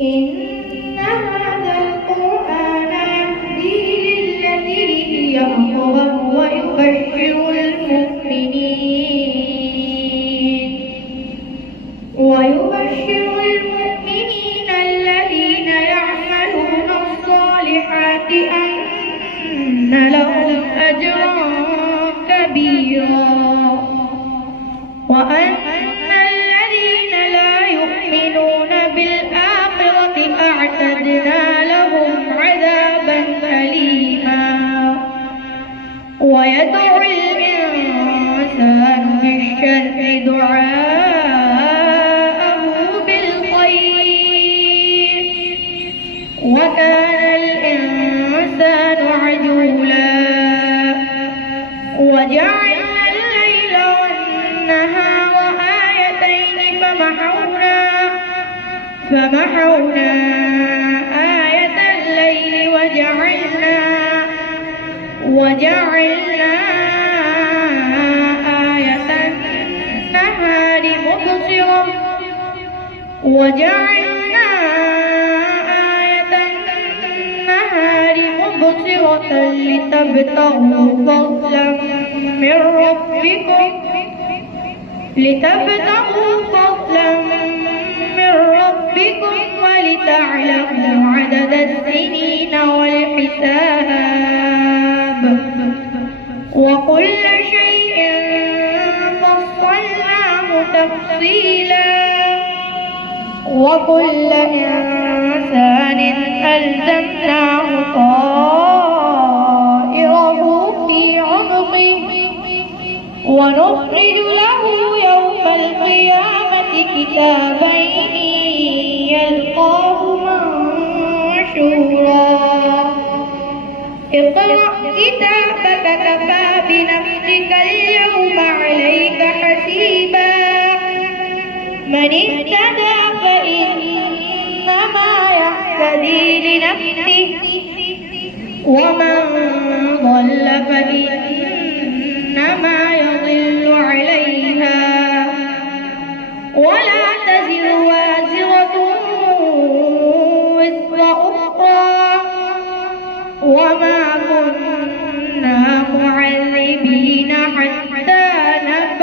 إن هذا القرآن يهدي للتي هي أقوم ويبشر المؤمنين الذين يعملون الصالحات أن لهم أجرا كبيرا وأن الذين لا يؤمنون بالآخرة أعتدنا لهم عذابا أليما. ويدعو الإنسان بالشر دعاءه بالخير وكان الإنسان عجولا. وجعلنا الليل والنهار آيتين فمحونا آية الليل وجعلنا آية النهار مبصرة لتبتغوا فضلا من ربكم ولتعلموا عدد السنين والحساب وكل شيء فصلناه تفصيلا. وكل إنسان ألزمناه طائره في عنقه ونخرج له يوم القيامة كتابا يلقاه منشورا. اقرأ كتابك كفى بنفسك اليوم عليك حسيبا. من اهتدى فإنما يهتدي لنفسه ومن ضل فإنما يضل عليها ولا تزر وازرة وزر أخرى وما كنا معذبين حتى نبعث